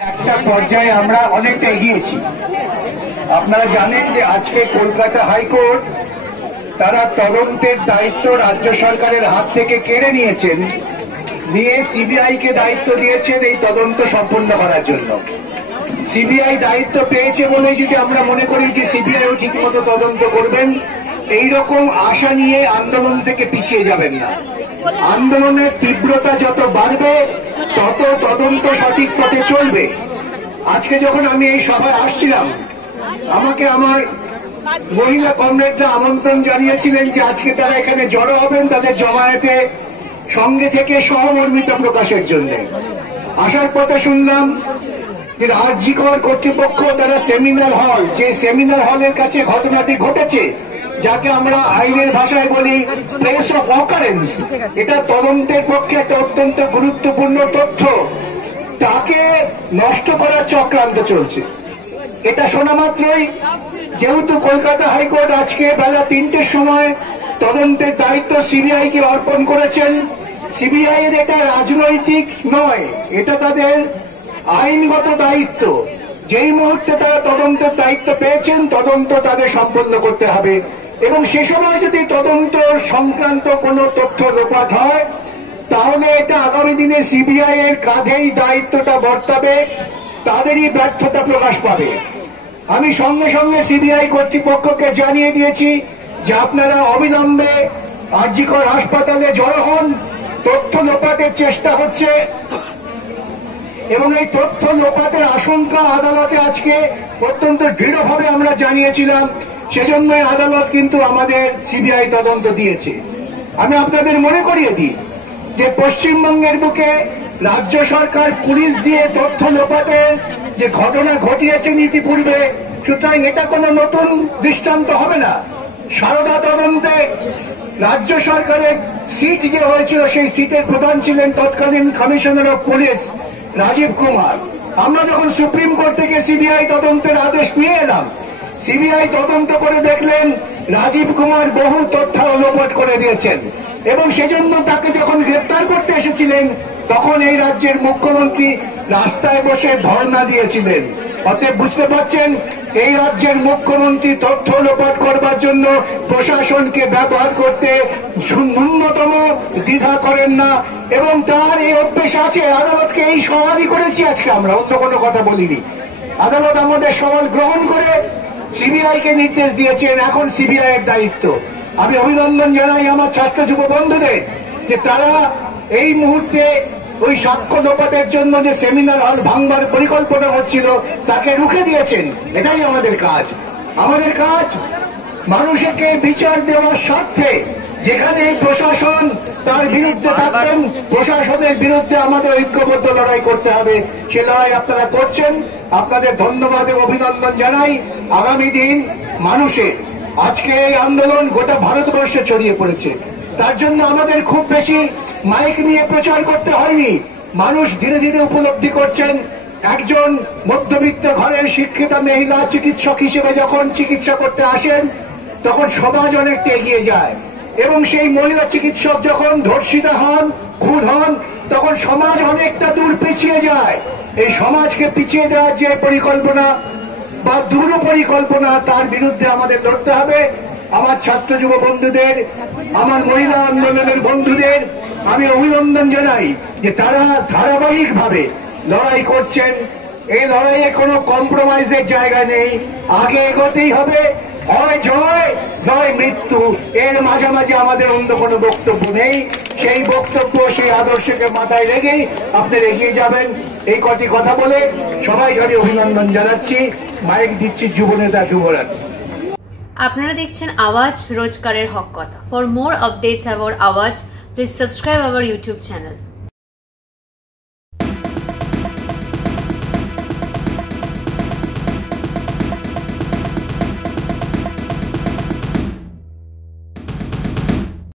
একটা পর্যায়ে আমরা অনেকটা এগিয়েছি। আপনারা জানেন যে আজকে কলকাতা হাইকোর্ট তারা তদন্তের দায়িত্ব রাজ্য সরকারের হাত থেকে কেড়ে নিয়েছেন, নিয়ে সিবিআই কে দায়িত্ব দিয়েছেন এই তদন্ত সম্পন্ন করার জন্য। সিবিআই দায়িত্ব পেয়েছে বলে যদি আমরা মনে করি যে সিবিআইও ঠিকমতো তদন্ত করবেন, এইরকম আশা নিয়ে আন্দোলন থেকে পিছিয়ে যাবেন না। আন্দোলনের তীব্রতা যত বাড়বে তত তদন্ত সঠিক পথে চলবে। আজকে যখন আমি এই সভায় আসছিলাম, আমাকে আমার মহিলা কমরেডরা আমন্ত্রণ জানিয়েছিলেন যে আজকে তারা এখানে জড়ো হবেন তাদের জমায়েতে সঙ্গে থেকে সহমর্মিতা প্রকাশের জন্য। আসার পথে শুনলাম যে আরজিকর কর্তৃপক্ষ তারা সেমিনার হল, যে সেমিনার হলের কাছে ঘটনাটি ঘটেছে, যাকে আমরা আইনের ভাষায় বলি প্লেস অফ অকারেন্স, এটা তদন্তের পক্ষে একটা অত্যন্ত গুরুত্বপূর্ণ তথ্য, তাকে নষ্ট করার চক্রান্ত চলছে। এটা শোনা মাত্রই, যেহেতু কলকাতা হাইকোর্ট আজকে বেলা ৩টের সময় তদন্তের দায়িত্ব সিবিআই কে অর্পণ করেছেন, সিবিআই এর এটা রাজনৈতিক নয়, এটা তাদের আইনগত দায়িত্ব। যেই মুহূর্তে তারা তদন্তের দায়িত্ব পেয়েছেন, তদন্ত তাদের সম্পন্ন করতে হবে, এবং সে সময় যদি তদন্ত সংক্রান্ত কোনো তথ্য লোপাট হয় তাহলে এটা আগামী দিনে সিবিআই এর কাঁধেই দায়িত্বটা বর্তাবে, তাদেরই ব্যর্থতা প্রকাশ পাবে। আমি সঙ্গে সঙ্গে সিবিআই কর্তৃপক্ষকে জানিয়ে দিয়েছি যে আপনারা অবিলম্বে আরজিকর হাসপাতালে জড়ো হন, তথ্য লোপাটের চেষ্টা হচ্ছে এবং এই তথ্য লোপাটের আশঙ্কা আদালতে আজকে অত্যন্ত দৃঢ়ভাবে আমরা জানিয়েছিলাম, সেজন্যই আদালত কিন্তু আমাদের সিবিআই তদন্ত দিয়েছে। আমি আপনাদের মনে করিয়ে দিই যে পশ্চিমবঙ্গের বুকে রাজ্য সরকার পুলিশ দিয়ে তথ্য লোপাটের যে ঘটনা ঘটিয়েছেন ইতিপূর্বে, সুতরাং এটা কোনো নতুন দৃষ্টান্ত হবে না। সারদা তদন্তে রাজ্য সরকারের সিট যে হয়েছিল, সেই সিটের প্রধান ছিলেন তৎকালীন commissioner of police Rajiv Kumar. আমরা যখন সুপ্রিম কোর্ট থেকে সিবিআই তদন্তের আদেশ নিয়ে এলাম, সিবিআই তদন্ত করে দেখলেন রাজীব কুমার বহু তথ্য লোপাট করে দিয়েছেন, এবং সেজন্য তাকে যখন গ্রেপ্তার করতে এসেছিলেন তখন এই রাজ্যের মুখ্যমন্ত্রী রাস্তায় বসে ধর্ণা দিয়েছিলেন। অতএব বুঝতে পারছেন, এই রাজ্যের মুখ্যমন্ত্রী তথ্য লোপাট করবার জন্য প্রশাসনকে ব্যবহার করতে ন্যূনতম দ্বিধা করেন না, এবং তার এই অভ্যেস আছে। আদালতকে এই সওয়ালই করেছি আজকে আমরা, অন্য কোনো কথা বলিনি। আদালত আমাদের সওয়াল গ্রহণ করে সিবিআই কে নির্দেশ দিয়েছেন, এখন সিবিআই এর দায়িত্ব। আমি অভিনন্দন জানাই আমার ছাত্র যুব বন্ধুদের যে তারা এই মুহূর্তে ওই সাক্ষ্য লোপাটের জন্য যে সেমিনার হল ভাঙবার পরিকল্পনা হচ্ছিল তাকে রুখে দিয়েছেন। এটাই আমাদের কাজ। আমাদের কাজ মানুষকে বিচার দেওয়ার স্বার্থে যেখানে প্রশাসন তার বিরুদ্ধে থাকবেন, প্রশাসনের বিরুদ্ধে আমাদের ঐক্যবদ্ধ লড়াই করতে হবে। সে লড়াই আপনারা করছেন, আপনাদের ধন্যবাদ এবং অভিনন্দন জানাই। আগামী দিন মানুষের আজকে এই আন্দোলন গোটা ভারতবর্ষে ছড়িয়ে পড়েছে, তার জন্য আমাদের খুব বেশি মাইক নিয়ে প্রচার করতে হয়নি। মানুষ ধীরে ধীরে উপলব্ধি করছেন, একজন মধ্যবিত্ত ঘরের শিক্ষিতা মহিলা চিকিৎসক হিসেবে যখন চিকিৎসা করতে আসেন তখন সমাজ অনেকটা এগিয়ে যায়, এবং সেই মহিলা চিকিৎসক যখন ধর্ষিতা হন, খুন হন, তখন সমাজ অনেকটা দূর পিছিয়ে যায়। এই সমাজকে পিছিয়ে দেওয়ার যে পরিকল্পনা বা দূর পরিকল্পনা, তার বিরুদ্ধে আমাদের লড়তে হবে। আমার ছাত্র যুব বন্ধুদের, আমার মহিলা আন্দোলনের বন্ধুদের আমি অভিনন্দন জানাই যে তারা ধারাবাহিকভাবে লড়াই করছেন। এই লড়াইয়ে কোনো কম্প্রোমাইজের জায়গা নেই, আগে এগোতেই হবে, হয় জয় নয় মৃত্যু। এর মাঝামাঝি আমাদের অন্য কোনো বক্তব্য নেই। সেই বক্তব্য, সেই আদর্শকে মাথায় রেখেই আপনারা এগিয়ে যাবেন। এই কটি কথা বলে সবাইকে আমি অভিনন্দন জানাচ্ছি। মাইক দিচ্ছি যুবনেতা যুবরাজ। আপনারা দেখছেন আওয়াজ, রোজকারের হক কথা। ফর মোর আপডেটস অ্যাবাউট আওয়াজ, please subscribe our YouTube channel.